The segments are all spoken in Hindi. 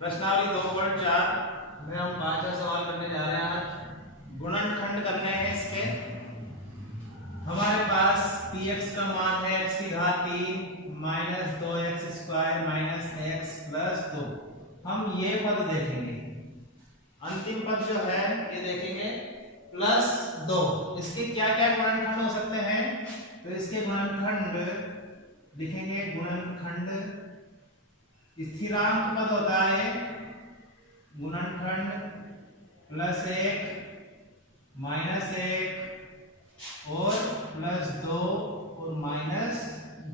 प्रश्नावली 2.4 में हम 5वां सवाल करने जा रहे हैं। आज गुणनखंड करने हैं इसके। हमारे पास px का मान है x की घात 3 minus 2x square minus x plus 2। हम ये पद देखेंगे, अंतिम पद जो है ये देखेंगे प्लस 2। इसके क्या क्या गुणनखंड हो सकते हैं? तो इसके गुणनखंड लिखेंगे। गुणनखंड स्थिरांक पद होता है गुणनखंड प्लस 1 माइनस 1 और प्लस 2 और माइनस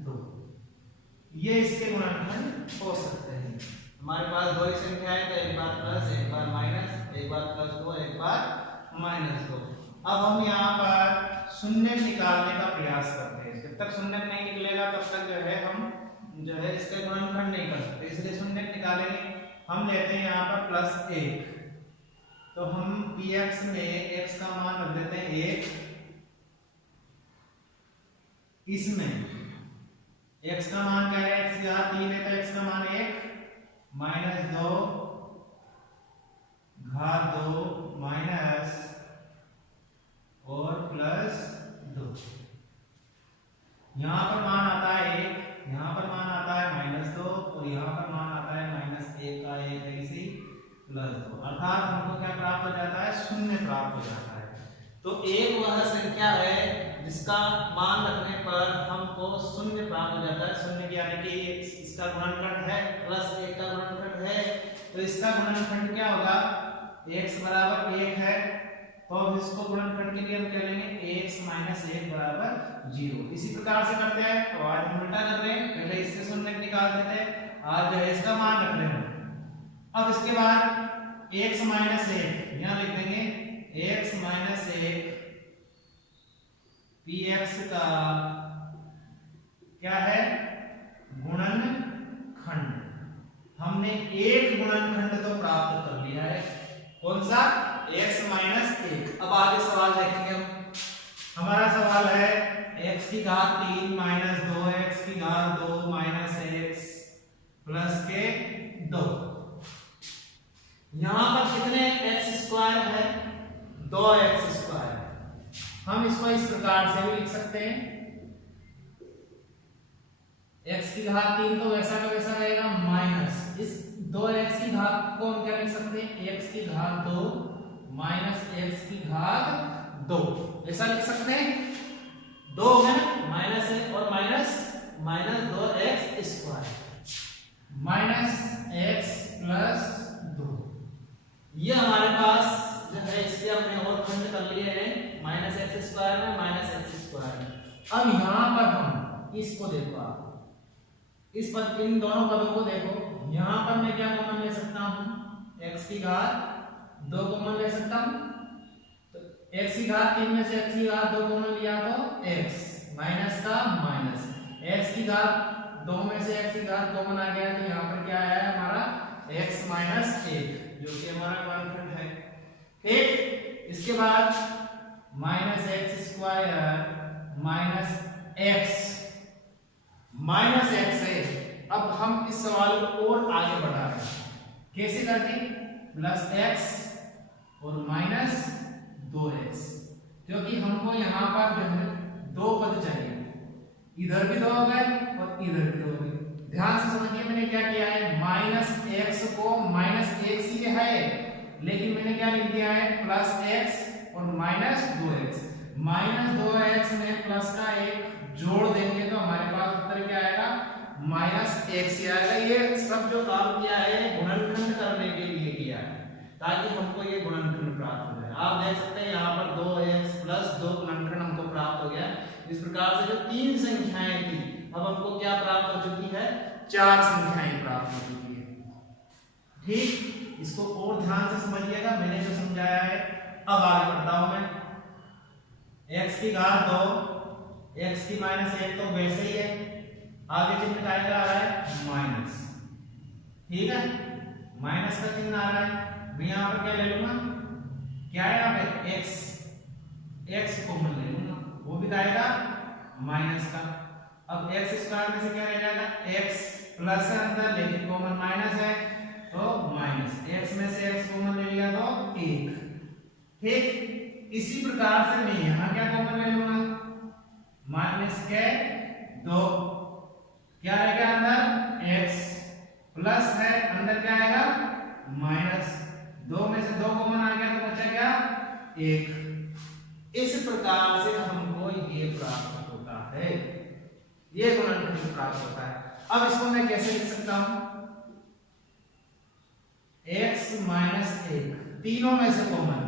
2। ये इसके गुणनखंड हो सकते हैं। हमारे पास दो ही संख्या है, तो एक बार प्लस एक बार माइनस, एक बार प्लस 2 एक बार माइनस 2। अब हम यहाँ पर शून्य निकालने का प्रयास करते हैं। जब तक शून्य नहीं निकलेगा तब तक जो है हम इसका गुणनखंड नहीं कर सकते, इसलिए शून्य निकालेंगे। हम लेते हैं यहाँ पर प्लस 1, तो हम px में x का मान रख देते हैं 1। इसमें x का मान क्या है? x की घात 3 है तो x का मान 1 माइनस 2 घात 2 माइनस और प्लस 2। यहाँ पर मान आता है 1, यहाँ पर मान आता है माइनस 2 और यहाँ पर मान आता है माइनस 1 का 1 है इसी प्लस 2। अर्थात हमको क्या प्राप्त हो जाता है? शून्य प्राप्त हो जाता है। तो एक वह संख्या है जिसका मान रखने पर हमको शून्य प्राप्त हो जाता है। शून्य यानी कि इसका गुणनखंड है प्लस 1 का गुणनखंड है, तो इसका गुणनखंड क्या होगा? x बराबर 1 है, तो अब इसको गुणनखंड के लिए हम क्या लेंगे? x माइनस 1 बराबर 0। इसी प्रकार से करते हैं। तो आज हम उल्टा कर रहे हैं, पहले इससे शून्य निकाल देते हैं, आज जो है इसका मान रख रहे हैं। अब इसके बाद x माइनस 1 यहाँ लिख देंगे। x माइनस 1 px का क्या है? गुणनखंड। हमने एक गुणनखंड तो प्राप्त कर लिया है। कौन सा? x minus 1। अब आगे सवाल देखेंगे हम। हमारा सवाल है x की घात 3 माइनस 2x की घात 2 माइनस x प्लस के 2। यहां पर कितने x स्क्वायर है? 2x square. हम इसको इस प्रकार से भी लिख सकते हैं। x की घात 3 तो वैसा का वैसा रहेगा माइनस इस 2x की घात को हम क्या लिख सकते हैं? x की घात 2 माइनस x की घात 2 ऐसा लिख सकते हैं। 2 है माइनस 1 और minus minus 2x square minus x plus 2। ये हमारे पास जो है इसके हमने और खंड कर लिए हैं माइनस एक्स स्क्वायर में माइनस एक्स स्क्वायर। अब यहां पर हम इसको देखो, आप इस पद इन दोनों पदों को देखो। यहां पर मैं क्या कॉमन ले सकता हूं? x की घात 2 कॉमन ले सकता हूं। तो x की घात 3 में से x की घात 2 कॉमन लिया तो x माइनस का माइनस, x की घात 2 में से x की घात कॉमन आ गया, तो यहां पर क्या आया है हमारा? x माइनस 1 जो कि हमारा गुणनखंड है। ठीक, इसके बाद minus x square minus x है। अब हम इस सवाल को और आगे बढ़ा रहे हैं। कैसे करते? प्लस एक्स और माइनस 2x, क्योंकि हमको यहाँ पर जो है 2 पद चाहिए। इधर भी 2 हो गए और इधर भी 2 हो गए। ध्यान से समझिए, मैंने क्या किया है? माइनस एक्स को माइनस एक्स ही है, लेकिन मैंने क्या लिख दिया है? प्लस एक्स और माइनस 2x। माइनस 2x में प्लस का 1 जोड़ देंगे तो हमारे पास उत्तर क्या आएगा? माइनस x आएगा। ये सब जो काम किया है गुणनखंड करने के लिए किया है, ताकि हमको ये गुणनखंड प्राप्त हो जाए। आप देख सकते हैं यहाँ पर 2x प्लस 2 गुणनखंड हमको प्राप्त हो गया। इस प्रकार से जो 3 संख्याएं थी, अब हमको क्या प्राप्त हो चुकी है? 4 संख्याएं प्राप्त हो चुकी है। ठीक, इसको और ध्यान से समझिएगा, मैंने जो समझाया है। अब आगे बढ़ता हूं मैं। x की घात 2, x की माइनस 1 तो वैसे ही है, आगे चिन्ह क्या आ रहा है? माइनस। ठीक है, माइनस का चिन्ह आ रहा है। मैं यहां पर क्या ले लूंगा? क्या है यहाँ पे? x कॉमन ले लूंगा, वो भी आएगा माइनस का। अब x स्क्वायर में से क्या रह जाएगा? x प्लस है अंदर, लेकिन कॉमन माइनस है, तो 1, ठीक। इसी प्रकार से मैं यहाँ क्या कॉमन ले लूंगा, माइनस के 2, क्या रहेगा अंदर x, प्लस है अंदर क्या आएगा माइनस, 2 में से 2 कॉमन आ गया तो बचा क्या 1। इस प्रकार से हमको ये प्राप्त होता है, ये गुणनखंड प्राप्त होता है। अब इसको मैं कैसे लिख सकता हूं, x माइनस 1, तीनों में से कॉमन,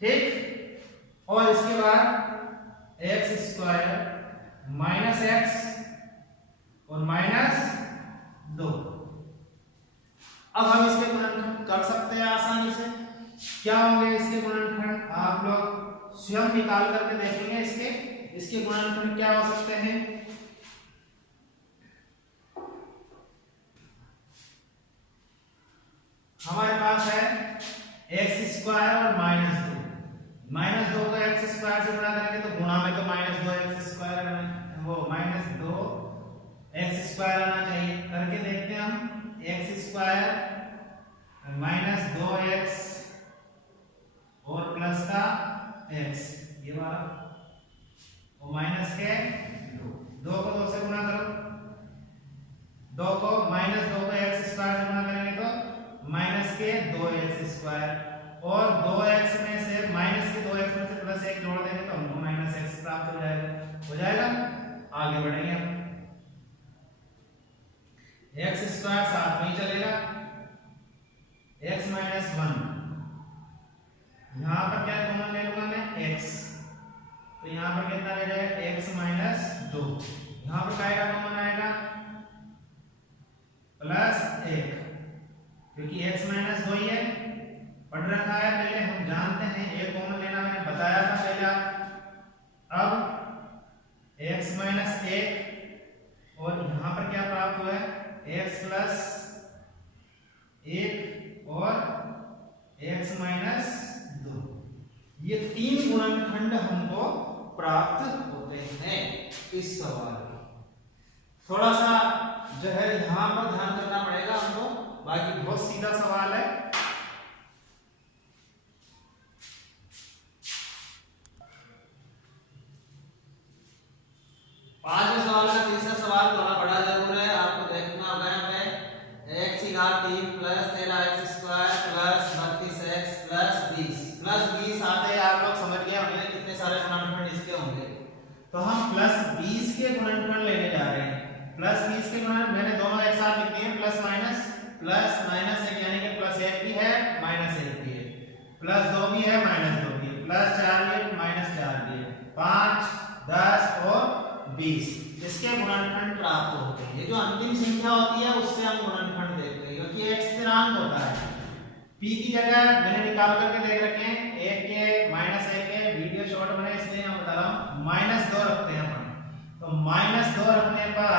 ठीक। और इसके बाद x स्क्वायर माइनस x और माइनस 2। अब हम इसके गुणनखंड कर सकते हैं आसानी से। क्या होंगे इसके गुणनखंड, आप लोग स्वयं निकाल करके देखेंगे। इसके गुणनखंड क्या हो सकते हैं, हमारे पास है एक्स स्क्वायर और माइनस 2, माइनस 2 को एक्स स्क्वायर से गुणा करेंगे तो गुणा में तो माइनस 2 एक्स स्क्वायर, वो माइनस 2 एक्स स्क्वायर आना चाहिए। करके देखते हैं हम, एक्स स्क्वायर माइनस 2x और प्लस का x, ये वाला और माइनस के 2 को 2 से गुणा करो, 2 को माइनस 2 को एक्स स्क्वायर से गुणा करेंगे तो माइनस के 2x स्क्वायर और 2x में से माइनस के 2x में से प्लस 1 जोड़ देंगे तो हमको माइनस x प्राप्त हो जाएगा। आगे बढ़ेंगे हम, x स्क्वायर साथ में ही चलेगा, x माइनस 1, यहां पर क्या कॉमन ले लूंगा मैं x, तो यहां पर कितना रह जाएगा x माइनस 2, यहां पर क्या कॉमन आएगा प्लस 1, क्योंकि x माइनस 2 ही है, पढ़ रखा है पहले, हम जानते हैं एक कॉमन लेना, मैंने बताया था पहले। अब x माइनस 1 और यहां पर क्या प्राप्त हुआ है x प्लस 1 और x माइनस 2, ये 3 गुणनखंड हमको प्राप्त होते हैं इस सवाल में। थोड़ा सा जो है यहां पर ध्यान करना पड़ेगा हमको, बाकी बहुत सीधा सवाल है। पांचवें सवाल का तीसरा सवाल थोड़ा बड़ा जरूर है, आपको देखना होगा यहाँ पे x की घात 3 plus 13x square plus 32x plus 20 आते हैं, आप लोग समझ गए होंगे कितने सारे गुणनखंड इसके होंगे। तो हम प्लस 20 के गुणनखंड लेने जा रहे हैं। प्लस 20 के गुणनखंड मैंने दोनों एक साथ लिख दिए, प्लस माइनस 1 यानी कि प्लस 1 भी है माइनस 1 भी है, प्लस 2 भी है माइनस 2 भी है, प्लस 4 भी है माइनस 4 भी है, 5, 10 और 20 इसके गुणनखंड प्राप्त होते हैं। ये जो अंतिम संख्या होती है उससे हम गुणनखंड देखते हैं, क्योंकि एक स्थिरांक होता है। p की जगह मैंने निकाल करके देख रखे हैं, 1 के माइनस 1 के, वीडियो शॉर्ट बने इसलिए मैं बता रहा हूं, माइनस 2 रखते हैं अपन। तो माइनस 2 रखने पर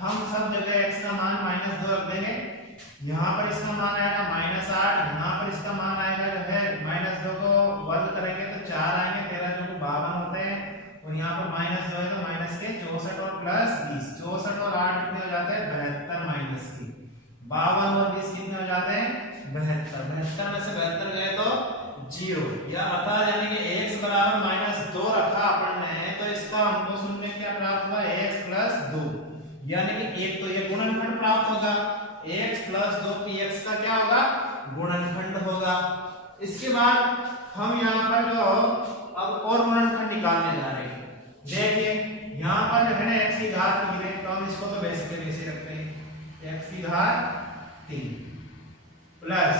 हम सब जगह x का मान माइनस 2 रख देंगे, यहाँ पर इसका मान आएगा माइनस 8, यहाँ पर इसका मान आएगा जो है माइनस 2 को वर्ग करेंगे तो 4 आएंगे, 13 जो 52 होते हैं, और यहाँ पर माइनस 2 है तो माइनस के 64 और प्लस 20, 64 और 8 कितने हो जाते हैं 72, माइनस की 52 और 20 कितने हो जाते हैं 72, 72 में से 72 गए तो 0, या अतः यानी कि x बराबर माइनस 2 रखा अपन ने, तो इसका हमको शून्य क्या प्राप्त हुआ x प्लस 2, यानी कि एक तो ये गुणनखंड प्राप्त होगा, x प्लस 2 px का क्या होगा गुणनखंड होगा। इसके बाद हम यहाँ पर जो अब और गुणनखंड निकालने जा रहे हैं। देखिए यहाँ पर जो है ना x की घात 3 है, तो हम इसको तो वैसे के वैसे रखते हैं, x की घात 3 प्लस,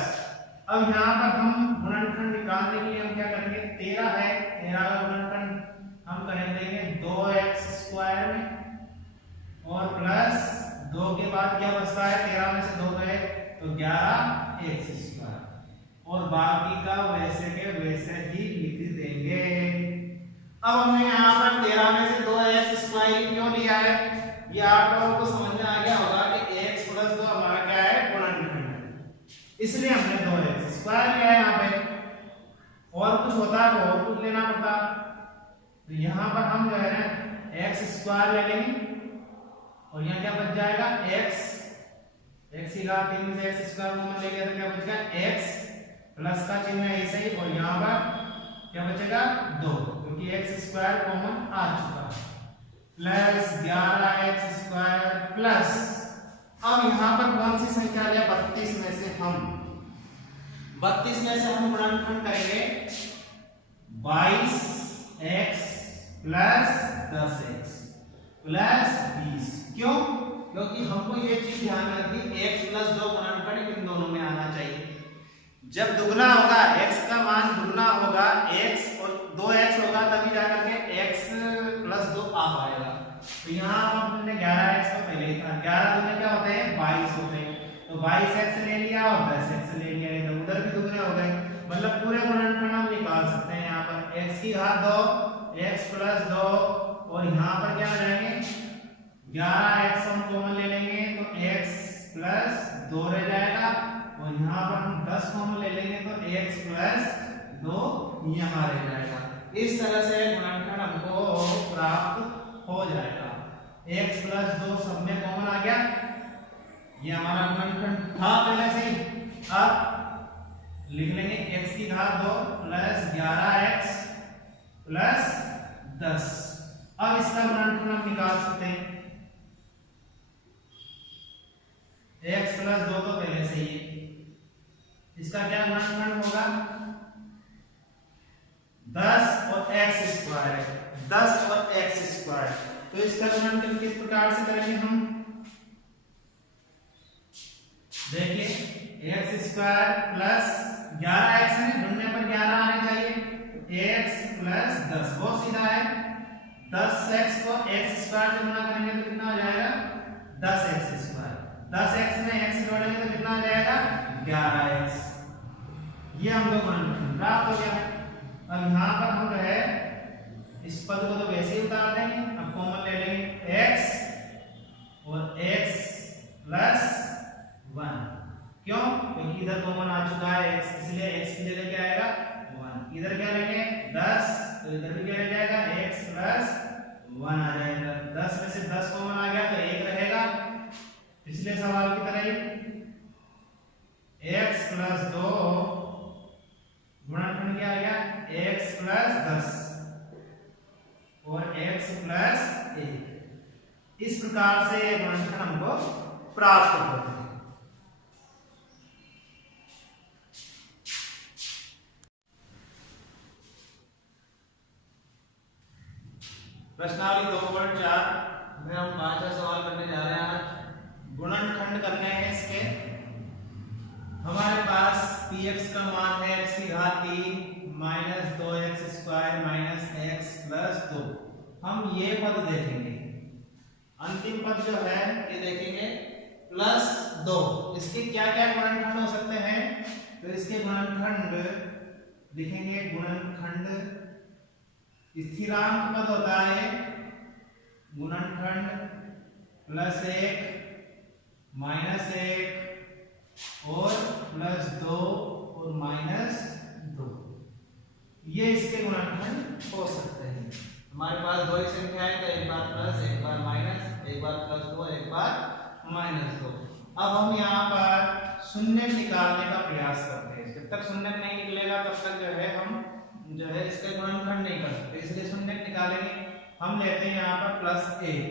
अब यहाँ पर हम गुणनखंड निकालने के लिए हम क्या करेंगे, 13 है, 13 का गुणनखंड हम कर देंगे 2x स्क्वायर में, और प्लस 2 के बाद क्या बचता है, 13 में से 2 गए तो 11x स्क्वायर, और बाकी का वैसे के वैसे ही लिख देंगे। अब हमने यहाँ पर 13 में से 2x स्क्वायर क्यों लिया है, ये आप लोगों को समझ में आ गया होगा कि x प्लस 2 हमारा क्या है गुणनखंड, इसलिए हमने 2x स्क्वायर लिया है यहाँ पे, और कुछ होता है तो और कुछ लेना पड़ता, तो यहाँ पर हम जो है ना x स्क्वायर ले लेंगे, और यहाँ क्या बच जाएगा x की घात 3 से x स्क्वायर कॉमन ले लिया तो क्या बच गया x प्लस का चिन्ह ऐसे ही, और यहाँ पर क्या बचेगा 2, क्योंकि एक्स स्क्वायर कॉमन आ चुका है, प्लस 11x² प्लस, अब यहाँ पर कौन सी संख्या लिया, 32 में से हम 32 में से हम गुणनखंड करेंगे 22x प्लस 10x प्लस 20। क्यों? क्योंकि हमको ये चीज ध्यान में रखनी, x प्लस 2 गुणनखंड इन दोनों में आना चाहिए। जब दुगना होगा, x का मान दुगना होगा, x और 2x होगा, तभी जाकर के x प्लस 2 आ पाएगा। तो यहाँ हमने 11x को पहले ही था, 11 दुगने क्या होते हैं 22 होते हैं, तो 22x ले लिया और 10x ले लिया, तो उधर भी दुगने हो गए, मतलब पूरे गुणनखंड हम निकाल सकते हैं। यहाँ पर x की घात 2, x प्लस 2, और यहाँ पर क्या हो जाएंगे 11x हम कॉमन ले लेंगे तो x प्लस 2 रह जाएगा, और यहाँ पर हम 10 कॉमन ले लेंगे तो x प्लस 2 यहाँ रह जाएगा। इस तरह से गुणनखंड हमको प्राप्त हो जाएगा। x प्लस 2 सब में कॉमन आ गया, ये हमारा गुणनखंड था पहले से ही। अब लिख लेंगे x की घात 2 प्लस 11x प्लस 10। अब इसका गुणनखंड हम निकाल सकते हैं, x प्लस 2 तो पहले से ही है, इसका क्या गुणनखंड होगा 10 और x², 10 और x²। तो इसका गुणनखंड किस प्रकार से करेंगे हम, देखिए x² प्लस 11x है, ढूंढने पर 11 आने चाहिए, x प्लस 10 बहुत सीधा है, 10x को x² से गुणा करेंगे तो कितना हो जाएगा 10x², 10x में x जोड़ेंगे तो कितना आ जाएगा 11x। ये हमको गुणनखंड प्राप्त हो गया है। अब यहाँ पर हम जो है इस पद को तो वैसे ही उतार देंगे, अब कॉमन ले लेंगे x और x प्लस 1। क्यों? क्योंकि इधर कॉमन आ चुका है x, इसलिए x की जगह क्या आएगा 1। इधर क्या लेंगे 10, तो इधर भी क्या रह जाएगा x प्लस 1 आ जाएगा। 10 में से 10 कॉमन आ गया तो 1 रहेगा, पिछले सवाल की तरह ही। x प्लस 2 गुणनखंड क्या आ गया x प्लस 10 और x प्लस 1। इस प्रकार से गुणनखंड हमको प्राप्त होते हैं। प्रश्नावली 2.4 में हम 5वां सवाल करने जा रहे हैं। गुणनखंड करने हैं इसके। हमारे पास px का मान है x की घात 3 minus 2x² minus x plus 2। हम ये पद देखेंगे, अंतिम पद जो है ये देखेंगे प्लस 2। इसके क्या क्या गुणनखंड हो सकते हैं, तो इसके गुणनखंड लिखेंगे, गुणनखंड स्थिरांक पद होता है, गुणनखंड प्लस 1 माइनस 1 और प्लस 2 और माइनस 2, ये इसके गुणनखंड हो सकते हैं। हमारे पास दो ही संख्या है, तो एक बार प्लस एक बार माइनस, एक बार प्लस 2 एक बार माइनस 2। अब हम यहाँ पर शून्य निकालने का प्रयास करते हैं। जब तक शून्य नहीं निकलेगा तब तक जो है हम जो है इसका गुणनखंड नहीं कर सकते, इसलिए शून्य निकालेंगे। हम लेते हैं यहाँ पर प्लस 1,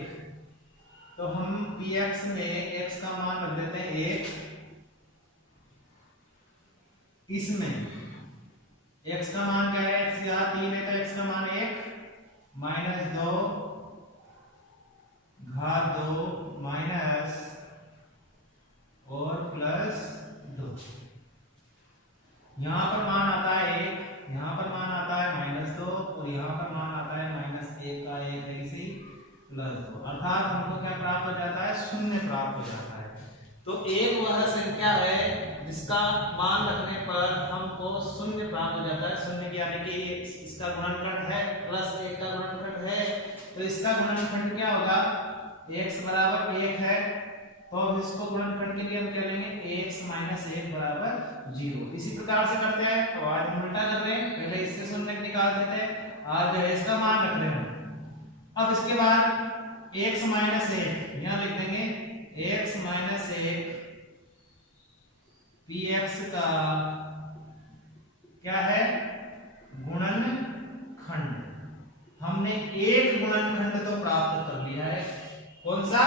तो हम px में x का मान रख देते हैं 1, इसमें x का मान क्या है, x की घात 3 है तो x का मान 1 माइनस 2 घात 2 माइनस और प्लस 2। यहाँ पर मान आता है 1, यहाँ पर मान आता है माइनस 2 और यहाँ पर मान आता है माइनस 1 का 1 है इसी प्लस 2, अर्थात हमको क्या प्राप्त हो जाता है, शून्य प्राप्त हो जाता है। तो एक वह संख्या है जिसका मान रखने पर हमको शून्य प्राप्त हो जाता है। शून्य यानी कि इसका गुणनखंड है, प्लस 1 का गुणनखंड है, तो इसका गुणनखंड क्या होगा, x बराबर 1 है, तो अब इसको गुणनखंड के लिए हम क्या लेंगे, x माइनस 1 बराबर 0। इसी प्रकार से करते हैं। तो आज हम उल्टा कर रहे हैं, पहले इससे शून्य निकाल देते हैं, आज जो है इसका मान रख रहे हैं। अब इसके बाद x माइनस 1 यहाँ लिख देंगे, x माइनस 1 px का क्या है? गुणनखंड। हमने एक गुणनखंड तो प्राप्त कर लिया है। कौन सा?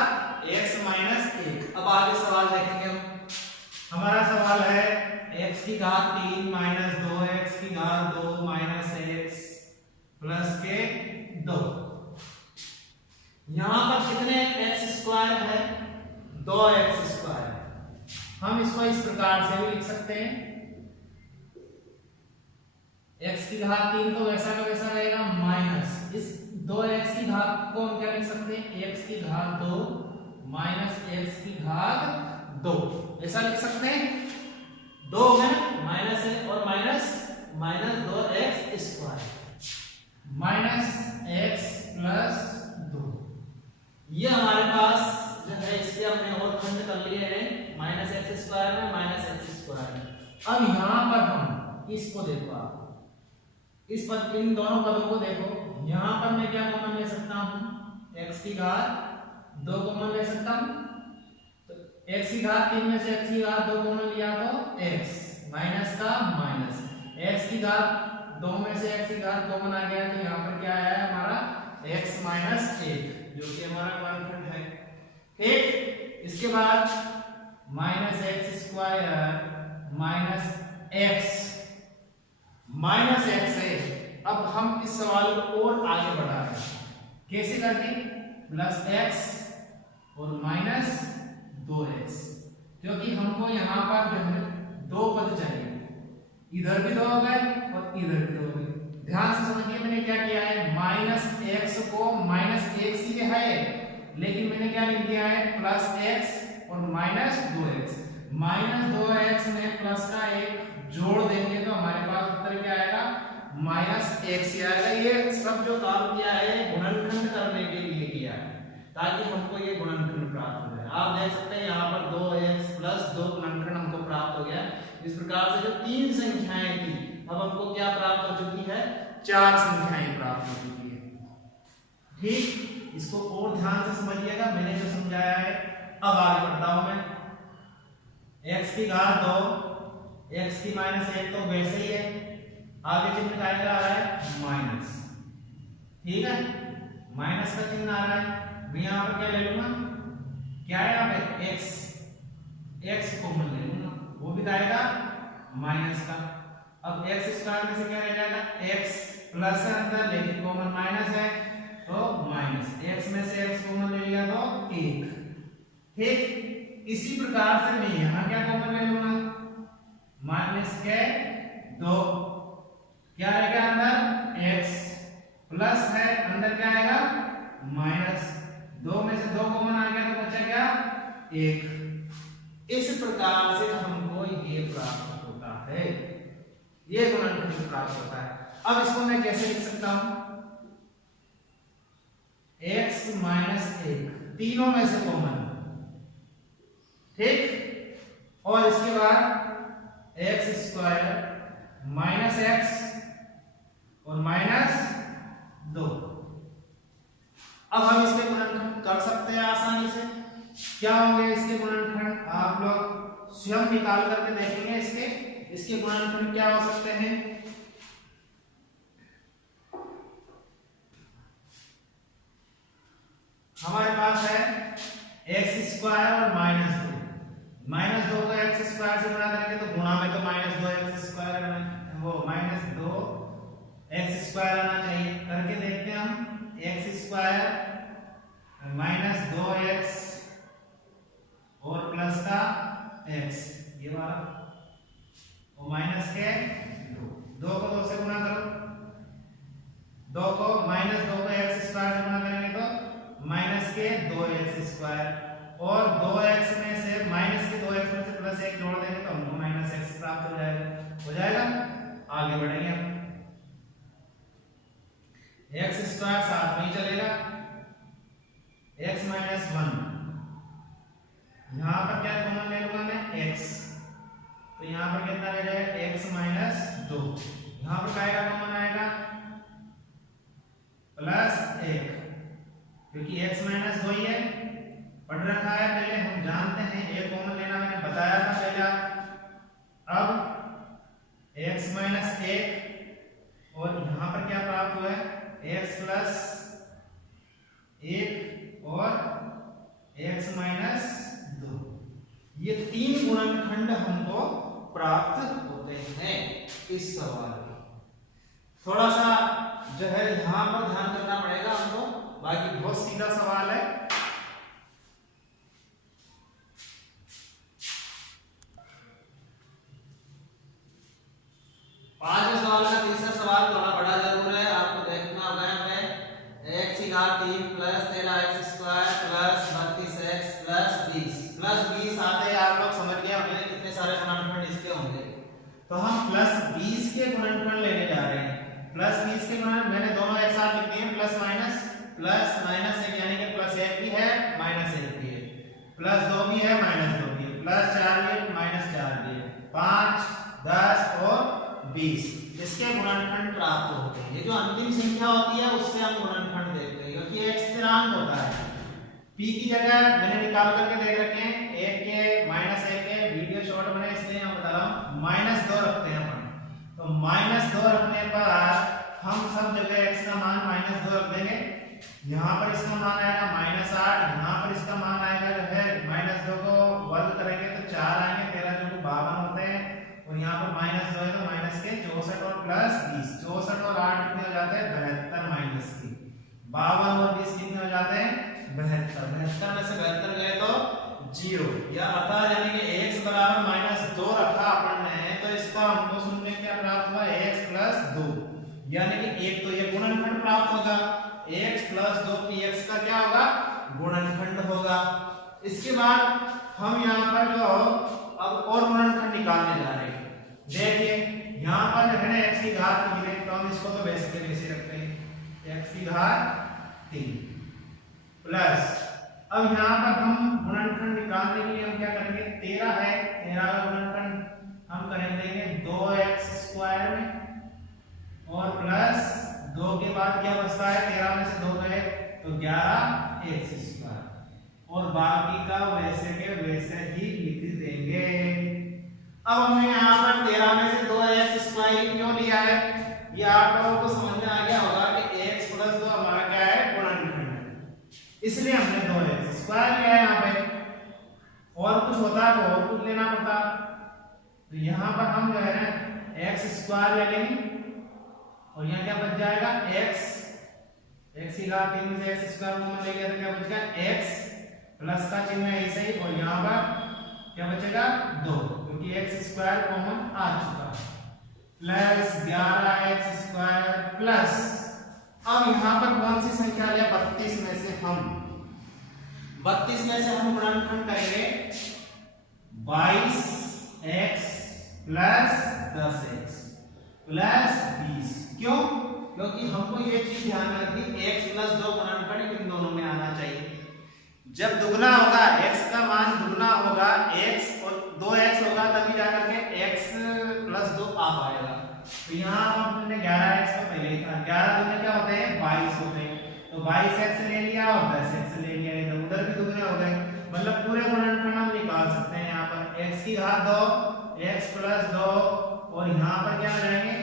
x minus 1। अब आगे सवाल देखेंगे हम। हमारा सवाल है x की घात 3 माइनस 2x की घात 2 माइनस x प्लस के 2। यहां पर कितने x स्क्वायर है? 2x square. हम इसको इस प्रकार से भी लिख सकते हैं, x की घात 3 तो वैसा का वैसा रहेगा, माइनस इस 2x की घात को हम क्या लिख सकते हैं? x की घात 2 माइनस x की घात 2, ऐसा लिख सकते हैं। 2 है माइनस है और minus minus 2x square minus x plus 2। ये हमारे पास जो है इसके हमने और खंड कर लिए हैं माइनस एक्स स्क्वायर में माइनस एक्स स्क्वायर में। अब यहां पर हम इसको देखो, आप इस पद इन दोनों पदों को देखो। यहां पर मैं क्या कॉमन ले सकता हूं? x की घात 2 कॉमन ले सकता हूं। तो x की घात 3 में से x की घात 2 कॉमन लिया तो x माइनस का माइनस, x की घात 2 में से x की घात कॉमन आ गया तो यहां पर क्या आया है हमारा? x माइनस 1 जो कि हमारा गुणनखंड है। ठीक, इसके बाद minus x square minus x है। अब हम इस सवाल को और आगे बढ़ा रहे हैं। कैसे करके? प्लस एक्स और माइनस 2x, क्योंकि हमको यहाँ पर जो है 2 पद चाहिए, इधर भी 2 हो गए और इधर भी 2 हो गए। ध्यान से समझिए, मैंने क्या किया है? माइनस एक्स को माइनस एक्स ही है, लेकिन मैंने क्या लिख दिया है? प्लस x और माइनस 2x। माइनस 2x में प्लस का 1 जोड़ देंगे तो हमारे पास उत्तर क्या आएगा? माइनस x ही आएगा। ये सब जो काम किया है गुणनखंड करने के लिए किया है, ताकि हमको ये गुणनखंड प्राप्त हो जाए। आप देख सकते हैं यहाँ पर 2x प्लस 2 गुणनखंड हमको प्राप्त हो गया। इस प्रकार से जो 3 संख्याएं थी, अब हमको क्या प्राप्त हो चुकी है? 4 संख्याएं प्राप्त हो चुकी है। ठीक, इसको और ध्यान से समझिएगा, मैंने जो समझाया है। अब आगे बढ़ता हूं मैं। x की घात 2, x की माइनस 1 तो वैसे ही है, आगे चिन्ह का आ रहा है माइनस। ठीक है, माइनस का चिन्ह आ रहा है। मैं यहां पर क्या ले लूंगा? क्या है यहाँ पे? x कॉमन ले लूंगा, वो भी आएगा माइनस का। अब x स्क्वायर में से क्या रह जाएगा? x प्लस है अंदर, लेकिन कॉमन माइनस है तो माइनस, x में से x कॉमन ले लिया तो 1। ठीक, इसी प्रकार से मैं यहां क्या कॉमन ले लूंगा? माइनस के 2, क्या रहेगा अंदर? x प्लस है अंदर क्या आएगा? माइनस 2 में से 2 कॉमन आ गया तो बचा क्या? 1। इस प्रकार से हमको ये प्राप्त होता है, ये गुणनखंड प्राप्त होता है। अब इसको मैं कैसे लिख सकता हूं? x माइनस 1 तीनों में से कॉमन, ठीक, और इसके बाद x स्क्वायर माइनस x और माइनस 2। अब हम इसके गुणनखंड कर सकते हैं आसानी से। क्या होंगे इसके गुणनखंड? आप लोग स्वयं निकाल करके देखेंगे। इसके गुणनखंड क्या हो सकते हैं? हमारे पास है एक्स स्क्वायर और माइनस 2। माइनस 2 को एक्स स्क्वायर से गुणा करेंगे तो गुणा में तो माइनस 2 एक्स स्क्वायर, वो माइनस 2 एक्स स्क्वायर आना चाहिए। करके देखते हैं हम। एक्स स्क्वायर माइनस 2x और प्लस का x, ये वाला, और माइनस के 2 को 2 से गुणा करो। 2 को माइनस 2 को एक्स स्क्वायर से गुणा करेंगे तो माइनस के 2x स्क्वायर, और 2x में से माइनस के 2x में से प्लस 1 जोड़ देंगे तो हमको माइनस x प्राप्त हो जाएगा। आगे बढ़ेंगे हम। x स्क्वायर साथ में ही चलेगा, x माइनस 1, यहां पर क्या कॉमन ले लूंगा मैं? x, तो यहां पर कितना रह जाएगा? x minus 2। यहां पर क्या कॉमन आएगा? प्लस 1, क्योंकि x माइनस 2 ही है, पढ़ रखा है पहले, हम जानते हैं। एक कॉमन लेना मैंने बताया था पहले। अब x माइनस 1 और यहाँ पर क्या प्राप्त हुआ है x प्लस 1 और x माइनस 2। ये 3 गुणनखंड हमको प्राप्त होते हैं इस सवाल में। थोड़ा सा जो है यहाँ पर ध्यान करना पड़ेगा हमको, बाकी बहुत सीधा सवाल है। पांचवें सवाल का तीसरा सवाल थोड़ा बड़ा जरूर है, आपको देखना होगा यहाँ x की घात 3 plus 13x square plus 32x plus 20 आते आप लोग समझ गए होंगे कितने सारे गुणनखंड इसके होंगे। तो हम प्लस 20 के गुणनखंड लेने जा रहे हैं। प्लस 20 के गुणनखंड मैंने दोनों एक साथ लिख दिए, प्लस माइनस एक यानी कि प्लस 1 भी है माइनस 1 भी है, प्लस 2 भी है माइनस 2 भी है, प्लस 4 भी है माइनस 4 भी है, 5 10 और 20 इसके गुणनखंड प्राप्त होते हैं। ये जो अंतिम संख्या होती है उससे हम गुणनखंड देखते हैं, क्योंकि एक स्थिरांक होता है। p की जगह मैंने निकाल करके देख रखे हैं 1 के माइनस 1 के, वीडियो शॉर्ट बने इसलिए मैं बता रहा हूं माइनस 2 रखते हैं अपन। तो माइनस 2 रखने पर हम सब जगह x का मान माइनस 2 रख देंगे। यहाँ पर इसका मान आएगा माइनस 8, यहाँ पर इसका मान आएगा जो है माइनस 2 को वर्ग करेंगे तो 4 आएंगे, 13 जो 52 होते हैं, और यहाँ पर माइनस 2 है तो माइनस के 64 और प्लस 20, 64 और 8 कितने हो जाते हैं 72 माइनस की 52 और 20 कितने हो जाते हैं 72। 72 में से 72 गए तो 0 या अतः यानी कि x बराबर माइनस 2 रखा अपन ने, तो इसका हमको शून्य क्या प्राप्त हुआ x प्लस 2, यानी कि एक तो ये गुणनखंड प्राप्त होगा, x प्लस 2 px का क्या होगा गुणनखंड होगा। इसके बाद हम यहाँ पर जो अब और गुणनखंड निकालने जा रहे हैं। देखिए यहाँ पर जो है ना x की घात मिले तो हम इसको तो वैसे के वैसे रखते हैं, x की घात 3 प्लस, अब यहाँ पर हम गुणनखंड निकालने के लिए हम क्या करेंगे 13 है, 13 का गुणनखंड हम करेंगे 2x स्क्वायर में और प्लस 2 के बाद क्या बचता है 13 में से 2 गए तो 11x स्क्वायर, और बाकी का वैसे के वैसे ही लिख देंगे। अब हमें यहाँ पर 13 में से 2x स्क्वायर क्यों लिया है, ये आप लोगों को समझ में आ गया होगा कि x प्लस 2 हमारा क्या है गुणनखंड, इसलिए हमने 2x स्क्वायर लिया है यहाँ पे। और कुछ होता तो और कुछ लेना पड़ता, तो यहाँ पर हम जो है ना x स्क्वायर ले लेंगे और यहाँ क्या बच जाएगा x की घात 3 से x स्क्वायर कॉमन ले लिया तो क्या बचेगा x प्लस का चिन्ह है ऐसे ही, और यहाँ पर क्या बचेगा 2 क्योंकि x स्क्वायर कॉमन आ चुका है, प्लस 11x स्क्वायर प्लस, अब यहाँ पर कौन सी संख्या लिया 32 में से हम 32 में से हम गुणनखंड करेंगे 22x प्लस 10x प्लस 20। क्यों? क्योंकि हमको ये चीज ध्यान में रखनी x प्लस 2 गुणनखंड इन दोनों में आना चाहिए। जब दुगना होगा x का मान दुगना होगा, x और 2x होगा तभी जाकर के x प्लस 2 आ पाएगा। तो यहाँ हमने 11x को पहले ही था, 11 दुगने क्या होते हैं 22 होते हैं, तो 22x ले लिया और 10x ले लिया, तो उधर भी दुगने हो गए, मतलब पूरे गुणनखंड हम निकाल सकते हैं। यहाँ पर x की घात 2 x प्लस 2 और यहाँ पर क्या हो जाएंगे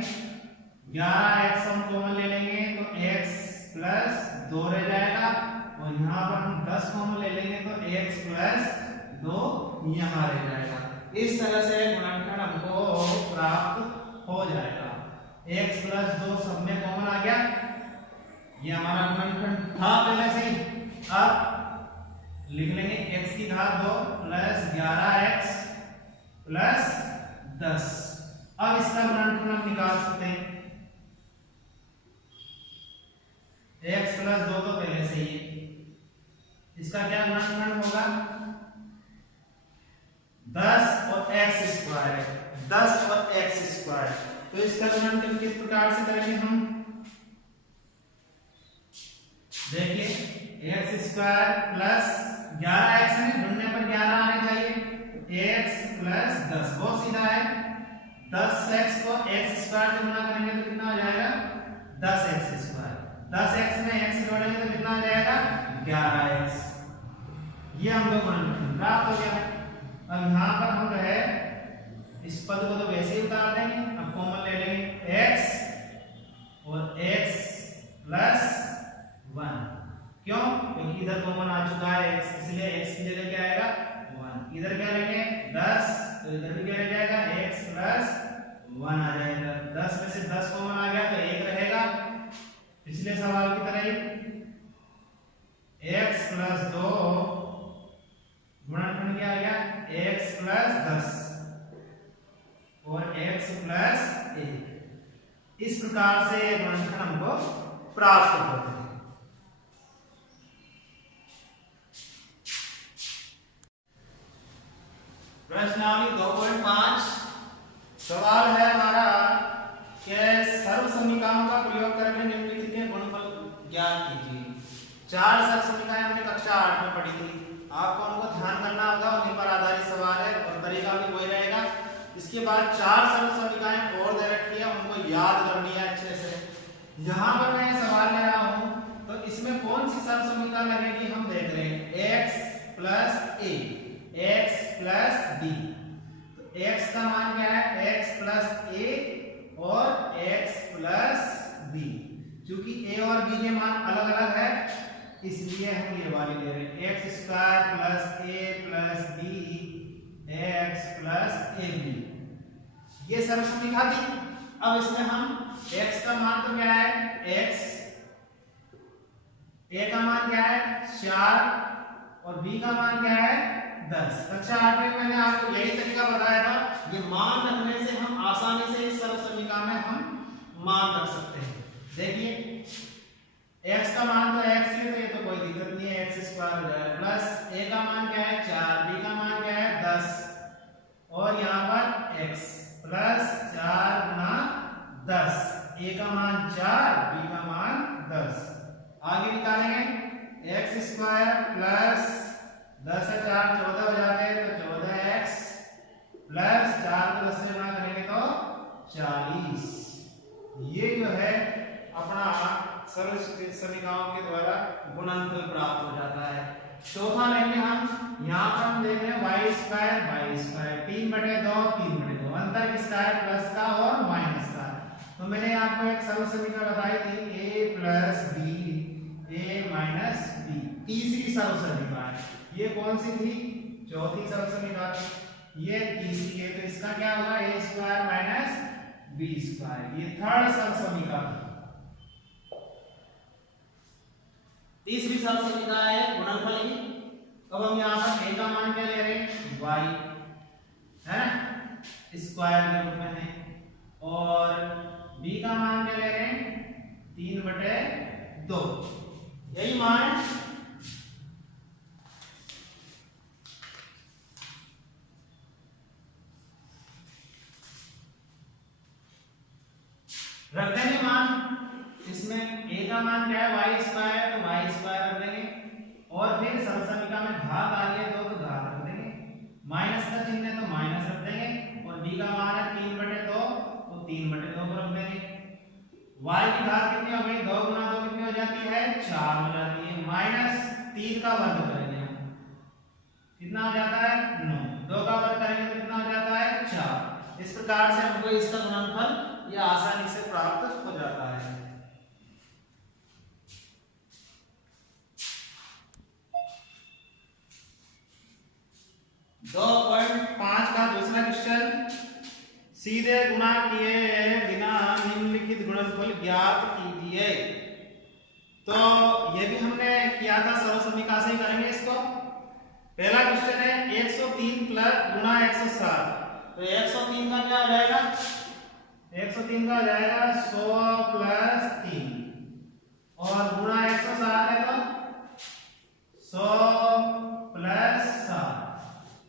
11x हम कॉमन ले लेंगे तो x प्लस 2 रह जाएगा, और यहाँ पर हम 10 कॉमन ले लेंगे तो x प्लस 2 यहाँ रह जाएगा। इस तरह से गुणनखंड हमको प्राप्त हो जाएगा। x प्लस 2 सब में कॉमन आ गया, ये हमारा गुणनखंड था पहले से ही। अब लिख लेंगे x की घात 2 प्लस 11x प्लस 10। अब इसका गुणनखंड हम निकाल सकते हैं, x प्लस 2 तो पहले से ही है, इसका क्या गुणनखंड होगा 10 और x स्क्वायर है, 10 और x स्क्वायर, तो इसका गुणनखंड किस प्रकार से करेंगे हम, देखिए x स्क्वायर प्लस 11x है, ढूंढने पर 11 आने चाहिए, x प्लस 10 बहुत सीधा है, 10x को x स्क्वायर से गुणा करेंगे तो कितना हो जाएगा 10x स्क्वायर, 10x में x जोड़ेंगे तो कितना हो जाएगा 11x, ये हमको गुणनखंड प्राप्त हो गया। अब यहाँ पर हम जो है इस पद को तो वैसे ही उतार देंगे, अब कॉमन ले लेंगे और x प्लस 1। इस प्रकार से गुणनफल हमको प्राप्त होता है। प्रश्नावली 2.5 सवाल है हमारा कि सर्व समीकरणों का प्रयोग करके निम्नलिखित के गुणनफल ज्ञात कीजिए। 4 सर्व समीकरण हमने कक्षा 8 में पढ़ी थी, आपको उनको ध्यान करना होगा, उन्हीं पर आधारित सवाल है और तरीका भी वही रहेगा। इसके बाद 4 सर्व समीकरण और दे रखी है, उनको याद करनी है अच्छे से। यहाँ पर मैं सवाल ले रहा हूँ तो इसमें कौन सी सर्व समीकरण लगेगी हम देख रहे हैं। x plus a, x plus b, तो x का मान क्या है, x प्लस a और x प्लस b। क्योंकि a और b के मान अलग अलग है इसलिए हम ये वाली ले रहे हैं, x square plus a plus b x plus ab। ये सर्व समीकरण थी। अब इसमें हम x का मान तो क्या है, x, a का मान क्या है 4 और b का मान क्या है 10। कक्षा 8 में मैंने आपको यही तरीका बताया था। ये मान रखने से हम आसानी से इस सर्व समीकरण में हम मान रख सकते हैं। देखिए x का मान तो x है तो ये तो कोई दिक्कत नहीं है, x स्क्वायर हो जाएगा, प्लस a का मान क्या है 4, b का मान क्या है 10 और यहाँ पर x प्लस 4 गुना 10, a का मान 4, b का मान 10। आगे निकालेंगे x स्क्वायर प्लस 10 से 4 14 हो जाते हैं तो 14x प्लस 4 को 10 से गुणा करेंगे तो 40। ये जो है अपना सर्व समीकरणों के द्वारा गुणनफल प्राप्त हो जाता है। चौथा लेंगे हम, यहाँ पर हम देख रहे हैं y स्क्वायर 3/2 3/2, अंतर किसका है, प्लस का और माइनस का। तो मैंने आपको एक सरल समीकरण बताई थी a plus b a minus b, तीसरी सरल समीकरण। ये कौन सी थी, चौथी सरल समीकरण, ये तीसरी है। तो इसका क्या होगा, a square minus b square. ये थर्ड सरल समीकरण, तीसरी सरल समीकरण है गुणनफल की। अब हम यहाँ पर a का मान क्या ले रहे हैं, y है ना, स्क्वायर के रूप में है, और b का मान क्या ले रहे हैं 3/2, यही मान है। रख देंगे मान, इसमें a का मान क्या है y स्क्वायर है तो y स्क्वायर रख देंगे, और फिर सरल समीकरण में घात आ गया तो घात रख देंगे, माइनस का चिन्ह है तो माइनस रख देंगे, और b का मान है 3/2 तो 3/2 को रख देंगे। y की घात कितनी हो गई, 2 गुना 2 कितनी हो जाती है 4 हो जाती है, माइनस 3 का वर्ग करेंगे हम, कितना हो जाता है 9, 2 का वर्ग करेंगे तो कितना हो जाता है 4। इस प्रकार से हमको इसका गुणनफल यह आसानी से प्राप्त हो जाता है। दो पॉइंट 5 का दूसरा क्वेश्चन, सीधे गुणा किए बिना निम्नलिखित गुणनफल ज्ञात कीजिए। तो ये भी हमने किया था, सरल समीकरण से ही करेंगे इसको। पहला क्वेश्चन है 103 प्लस गुणा 107, तो 103 का क्या हो जाएगा, 103 का हो जाएगा 100 प्लस 3, और गुणा 107 है तो 100 प्लस 7।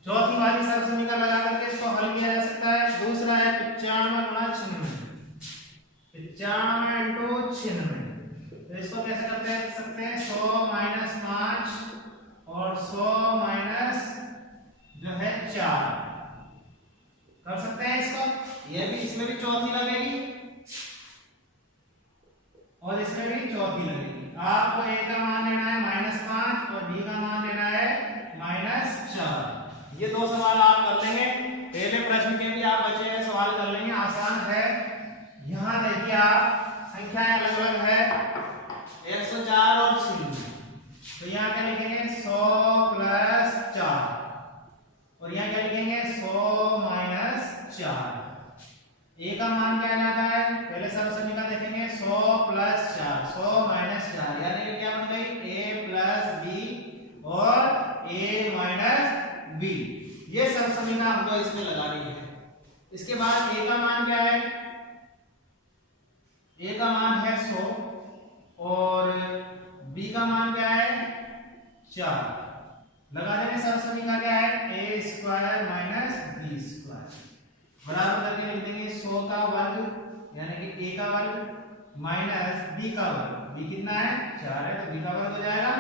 चौथी वाली सरल समीकरण लगा करके इसको हल किया जा सकता है। दूसरा है 95 गुणा 96, 95 इंटू 96, तो इसको कैसे करते सकते हैं, 100 माइनस 5 और 100 माइनस जो है 4 कर सकते हैं इसको। ये भी, इसमें भी चौथी लगेगी और इसमें भी चौथी लगेगी। आपको a का मान लेना है -5 और b का मान लेना है -4। ये दो सवाल आप कर लेंगे, पहले प्रश्न के भी आप बचे हुए सवाल कर लेंगे, आसान है। यहाँ देखिए आप संख्याएं अलग अलग है, 104 और 96, तो यहाँ क्या लिखेंगे 100 प्लस 4, और यहाँ क्या लिखेंगे 100 माइनस 4। a का मान क्या आता है, पहले सरल समीकरण देखेंगे 100 प्लस 4, 100 माइनस 4, यानी क्या बन गई a प्लस b और a माइनस b। ये सरल समीकरण हमको इसमें लगानी है। इसके बाद a का मान क्या है, a का मान है 100 और b का मान क्या है 4। लगा देंगे सरसमीका क्या है a square minus b square बराबर करके लिख देंगे 100 का वर्ग यानी कि a का वर्ग माइनस b का वर्ग। b कितना है 4 है तो b का वर्ग हो जाएगा।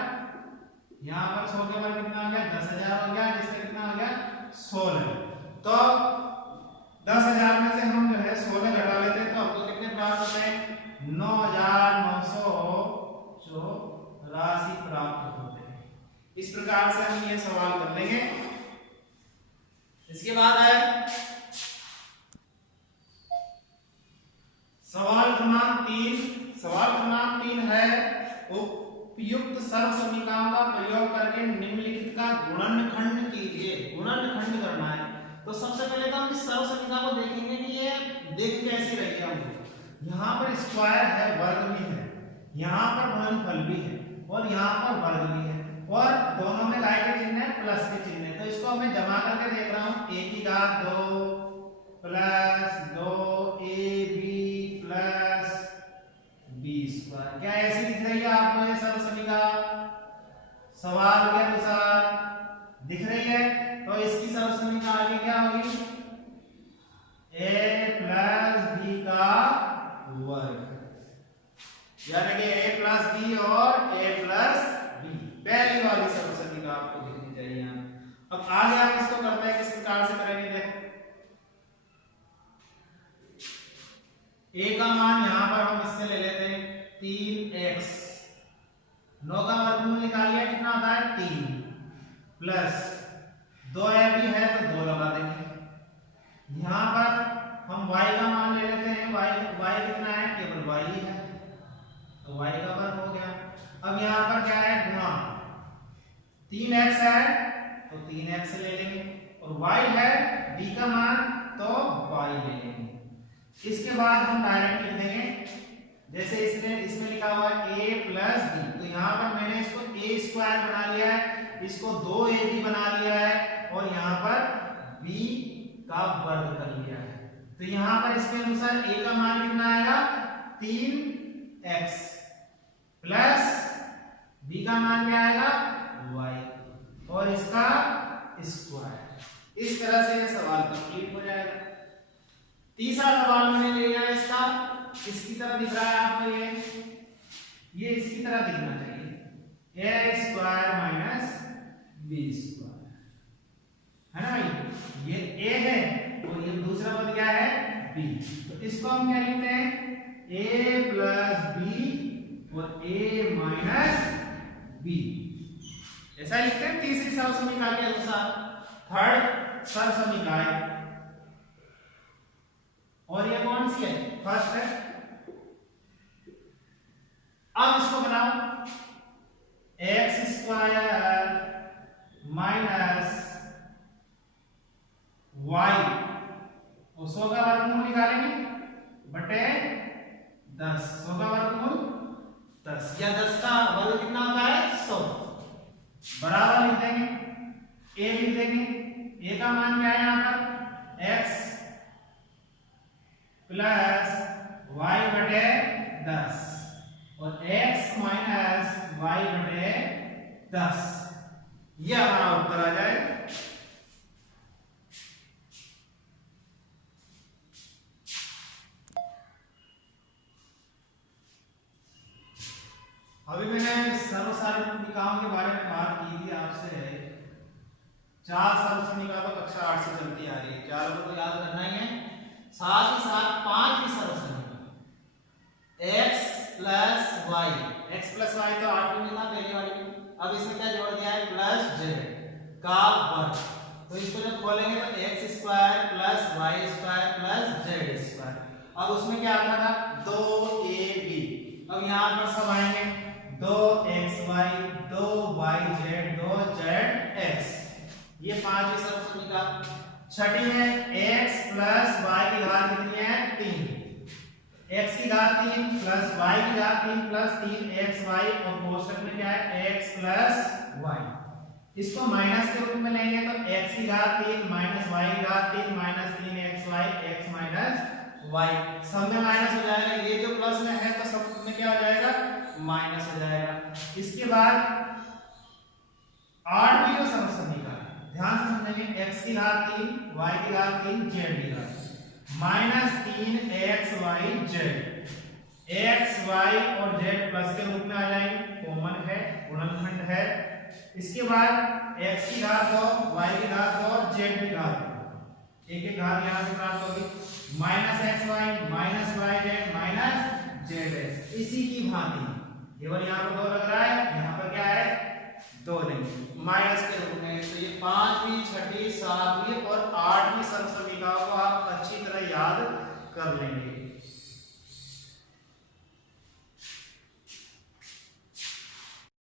यहाँ पर 100 के वर्ग कितना हो गया 10,000 हो गया, जिसका कितना हो गया 16। तो 10,000 में से हम जो है 16 घटा लेते हैं तो आपको कितने प्राप्त होते हैं 9,984 प्राप्त होते हैं। इस प्रकार से हम ये सवाल कर लेंगे। इसके बाद है सवाल क्रमांक 3। सवाल क्रमांक 3 है उपयुक्त सर्वसमीकरणों का प्रयोग करके निम्नलिखित का गुणनखंड कीजिए। गुणनखंड करना है तो सबसे पहले तो हम इस सर्वसमीकरण को देखेंगे कि ये देख कैसी रही है हमको। यहाँ पर स्क्वायर है, वर्ग भी है, यहाँ पर गुणनफल भी है और यहाँ पर वर्ग भी है और दोनों में काय के चिन्ह है प्लस के चिन्ह है। तो इसको मैं जमा करके देख रहा हूँ a की घात 2 plus 2ab plus b square. क्या ऐसी दिख रही है आपको ये सर्वसमीकरण सवाल के अनुसार दिख रही है? तो इसकी सर्वसमीकरण आगे क्या होगी a प्लस b का वर्ग यानी कि a प्लस b और a प्लस b। पहली वाली सर्वसमीकरण आपको दिखनी चाहिए। अब आगे हम इसको करते हैं किस प्रकार से करेंगे देखो। a का मान यहां पर हम इससे ले लेते हैं 3x, 9 का वर्गमूल निकालिए कितना आता है 3 प्लस 2ab है तो 2 लगा देंगे। यहां पर हम y का मान ले लेते हैं, y कितना है केवल y ही है तो y का वर्ग हो गया। अब यहां पर क्या है गुणा 3x है तो 3x ले लेंगे और y है b का मान तो y ले लेंगे। इसके बाद हम डायरेक्ट लिख देंगे जैसे इसमें लिखा हुआ है a प्लस b तो यहाँ पर मैंने इसको a स्क्वायर बना लिया है, इसको 2ab बना लिया है और यहाँ पर b का वर्ग कर लिया है। तो यहाँ पर इसके अनुसार a का मान कितना आएगा 3x प्लस b का मान क्या आएगा y और इसका स्क्वायर। इस तरह से यह सवाल कंप्लीट हो जाएगा। तीसरा सवाल मैंने ले लिया इसका, इसकी तरह दिख रहा है आपको ये इसकी तरह दिखना चाहिए a square minus b square है ना भाई। ये a है और ये दूसरा पद क्या है b। तो इसको हम क्या लिखते हैं a प्लस b और a माइनस b ऐसा लिखते हैं तीसरी सर्वसमीकरण के अनुसार। थर्ड सर्वसमीकरण और ये कौन सी है फर्स्ट है। अब इसको बनाओ x स्क्वायर माइनस y और 100 का वर्गमूल निकालेंगे बटे 10। 100 का वर्गमूल 10 या 10 का वर्ग कितना होता है 100 बराबर लिख देंगे a लिख देंगे। a का मान क्या है यहाँ पर x प्लस y बटे 10 और x माइनस y बटे 10 यह हमारा उत्तर आ जाए। अभी मैंने सर्वसमीकरणों के बारे में बात की थी आपसे। 4 सर्वसमीकरण तो कक्षा 8 से चलती आ रही है, 4 को याद करना ही है। साथ ही साथ 5वीं सर्वसमीकरण x plus y, x plus y तो 8वीं में था पहली वाली में, अब इसमें क्या जोड़ दिया है प्लस z का वर्ग। तो इसको जब खोलेंगे तो x square plus y square plus z square. अब उसमें क्या आता था 2ab। अब यहाँ पर सब आएंगे 2xy 2yz 2zx। ये 5वीं सर्वसमीकरण। छठी में x प्लस y की घात कितनी है 3, x की घात 3 प्लस y की घात 3 प्लस 3xy और कोष्टक में क्या है x प्लस y। इसको माइनस के रूप में लेंगे तो x की घात 3 माइनस y की घात 3 minus 3xy x minus y, सब में माइनस हो जाएगा। ये जो प्लस में है तो सब में क्या हो जाएगा, माइनस हो जाएगा। इसके बाद 8वीं जो समस्या है ध्यान से समझेंगे, x की घात 3 y की घात 3 z की घात minus 3xy z, x y और z प्लस के रूप में आ जाएंगे, कॉमन है, गुणनखंड है। इसके बाद x की घात 2 y की घात 2 और z की घात 2, एक एक घात यहां से प्राप्त होगी, minus xy minus yz minus zx। इसी की भांति केवल यहां पर 2 लग रहा है, यहां पर क्या है 2 नहीं, माइनस के रूप में। तो ये 5वीं 6वीं 7वीं और 8वीं सर्वसमीकरणों को आप अच्छी तरह याद कर लेंगे।